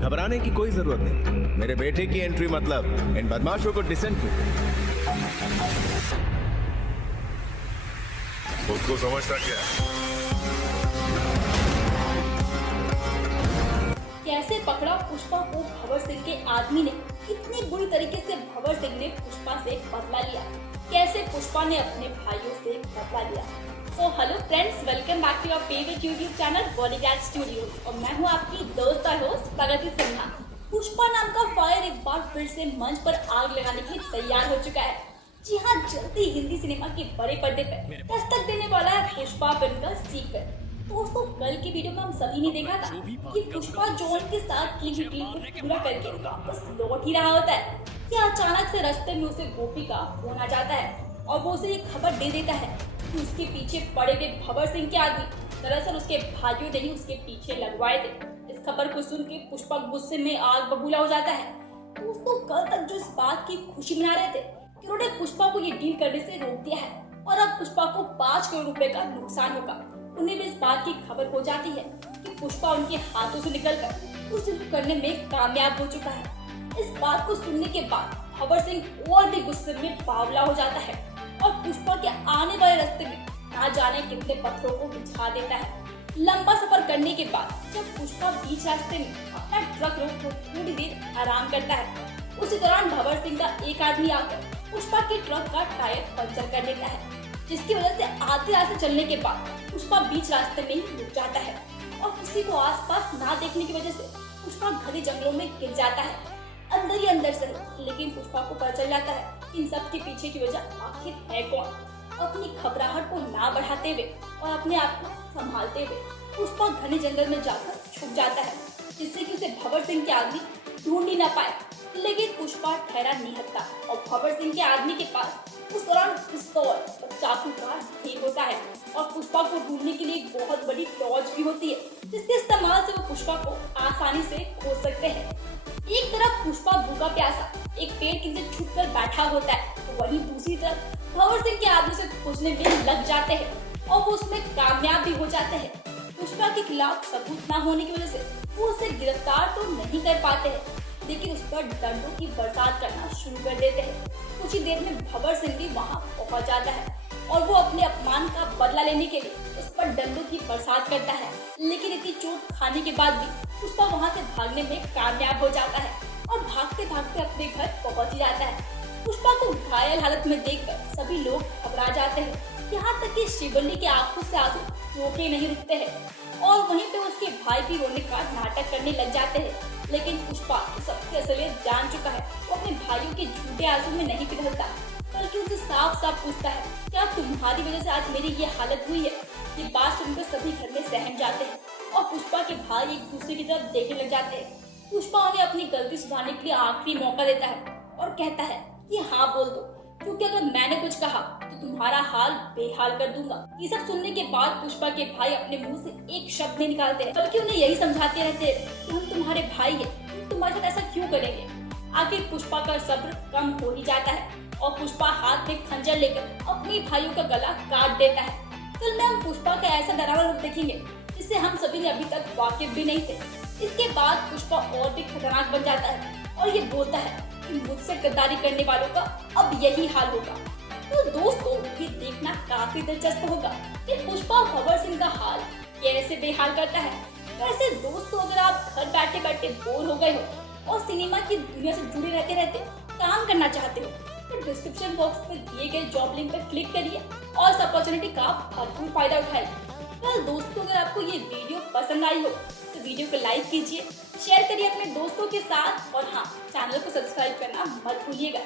घबराने की कोई जरूरत नहीं। मेरे बेटे की एंट्री मतलब इन बदमाशों को डिसेंट में। खुद को समझता क्या? कैसे पकड़ा पुष्पा को भंवर सिंह के आदमी ने, कितनी बुरी तरीके से भंवर सिंह ने पुष्पा से बदला लिया, कैसे पुष्पा ने अपने भाइयों से बदला लिया। तो hello friends, welcome back to your favourite YouTube channel bodyguard studio और मैं हूं आपकी दोस्त और होस्ट प्रगति सिन्हा। पुष्पा नाम का फायर एक बार फिर से मंच पर आग लगाने के लिए तैयार हो चुका है। जी हाँ, जल्दी हिंदी सिनेमा के बड़े पर्दे पर दस्तक देने वाला है पुष्पा फिल्म का सीक्वल। दोस्तों, कल की वीडियो में हम सभी ने देखा था कि पुष्पा जॉन के साथ की हुई डील को पूरा करके वापस लौट ही रहा होता है कि अचानक से रास्ते में उसे गोपी का फोन आ जाता है और वो उसे ये खबर दे देता है कि उसके पीछे पड़े हुए भंवर सिंह के आदमी दरअसल उसके भाइयों ने ही उसके पीछे लगवाए थे। इस खबर को सुन के पुष्पा गुस्से में आग बबूला हो जाता है। दोस्तों, कल तक जो इस बात की खुशी मना रहे थे कि उन्होंने पुष्पा को ये डील करने से रोक दिया है और अब पुष्पा को 5 करोड़ रुपए का नुकसान होगा, उन्हें भी इस बात की खबर हो जाती है कि पुष्पा उनके हाथों से निकलकर उस डील करने में कामयाब हो चुका है। इस बात को सुनने के बाद भंवर सिंह और भी गुस्से में बावला हो जाता है और पुष्पा के आने वाले रास्ते में ना जाने कितने पत्थरों को बिछा देता है। लंबा सफर करने के बाद जब पुष्पा बीच रास्ते में अपना ट्रक रोक कर थोड़ी देर आराम करता है, उसी दौरान भंवर सिंह का एक आदमी आकर पुष्पा के ट्रक का टायर पंचर कर देता है, जिसकी वजह से आधे रास्ते चलने के बाद पुष्पा बीच रास्ते में ही रुक जाता है और किसी को आसपास ना देखने की वजह से पुष्पा घने जंगलों में गिर जाता है। अंदर ही अंदर से लेकिन पुष्पा को पता चल जाता है इन सब के पीछे की वजह आखिर है कौन। अपनी घबराहट को ना बढ़ाते हुए और अपने आप को संभालते हुए पुष्पा घने जंगल में जाकर छुप जाता है, जिससे कि उसे भंवर सिंह के आदमी ढूंढ ही ना पाए। लेकिन पुष्पा ठहरा निहत्था और भंवर सिंह के आदमी के पास उस दौरान पिस्तौल और चाकू का ढेर होता है और पुष्पा को ढूंढने के लिए एक बहुत बड़ी टॉर्च भी होती है, जिसके इस्तेमाल से वो पुष्पा को आसानी से खोज सकते हैं। एक तरफ पुष्पा भूखा प्यासा एक पेड़ के नीचे छुप कर बैठा होता है, तो वहीं दूसरी तरफ भंवर सिंह के आदमी से खोजने में लग जाते हैं और वो उसमें कामयाब भी हो जाते हैं। पुष्पा के खिलाफ सबूत न होने की वजह से वो उसे गिरफ्तार तो नहीं कर पाते हैं, लेकिन उस पर दंडों की बरसात करना शुरू कर देते हैं। कुछ ही देर में भंवर सिंह भी वहां पहुंच जाता है और वो अपने अपमान का बदला लेने के लिए उस पर दंडों की बरसात करता है। लेकिन इतनी चोट खाने के बाद भी पुष्पा वहां से भागने में कामयाब हो जाता है और भागते भागते अपने घर पहुंच ही जाता है। पुष्पा को घायल हालत में देखकर सभी लोग घबरा जाते हैं, यहाँ तक कि शिवल्ली की आंखों से आंसू रोके नहीं रुकते हैं और वहीं पे उसके भाई भी रोने का नाटक करने लग जाते हैं। लेकिन पुष्पा सबकी असलियत जान चुका है, वो अपने भाइयों के झूठे आंसू में नहीं पिघलता, बल्कि उसे साफ साफ पूछता है, क्या तुम्हारी वजह से आज मेरी ये हालत हुई है। ये बात सुनकर सभी घर में सहम जाते हैं और पुष्पा के भाई एक दूसरे की तरफ देखने लग जाते हैं। पुष्पा उन्हें अपनी गलती सुधारने के लिए आखिरी मौका देता है और कहता है कि हाँ बोल दो, क्योंकि अगर मैंने कुछ कहा तो तुम्हारा हाल बेहाल कर दूंगा। ये सब सुनने के बाद पुष्पा के भाई अपने मुंह से एक शब्द नहीं निकालते, बल्कि उन्हें यही समझाते रहते हैं कि हम तुम्हारे भाई हैं, हम तुम्हारे साथ ऐसा क्यों करेंगे। आखिर पुष्पा का सब्र कम हो ही जाता है और पुष्पा हाथ में खंजर लेकर अपने भाइयों का गला काट देता है। फिल्म में हम पुष्पा का ऐसा डरावना रूप देखेंगे जिससे हम सभी ने अभी तक वाकिफ भी नहीं थे। इसके बाद पुष्पा और भी खतरनाक बन जाता है और ये बोलता है कि मुझसे गद्दारी करने वालों का अब यही हाल होगा। तो दोस्तों, ये देखना काफी दिलचस्प होगा कि पुष्पा भंवर सिंह का हाल कैसे बेहाल करता है। वैसे दोस्तों, अगर आप घर बैठे बैठे बोर हो गए हो और सिनेमा की दुनिया से जुड़े रहते रहते काम करना चाहते हो, तो डिस्क्रिप्शन बॉक्स में दिए गए जॉब लिंक पर क्लिक करिए और इस अपॉर्चुनिटी का भरपूर फायदा उठाइए। तो दोस्तों, अगर आपको ये वीडियो पसंद आई हो तो वीडियो को लाइक कीजिए, शेयर करिए अपने दोस्तों के साथ और हाँ, चैनल को सब्सक्राइब करना मत भूलिएगा।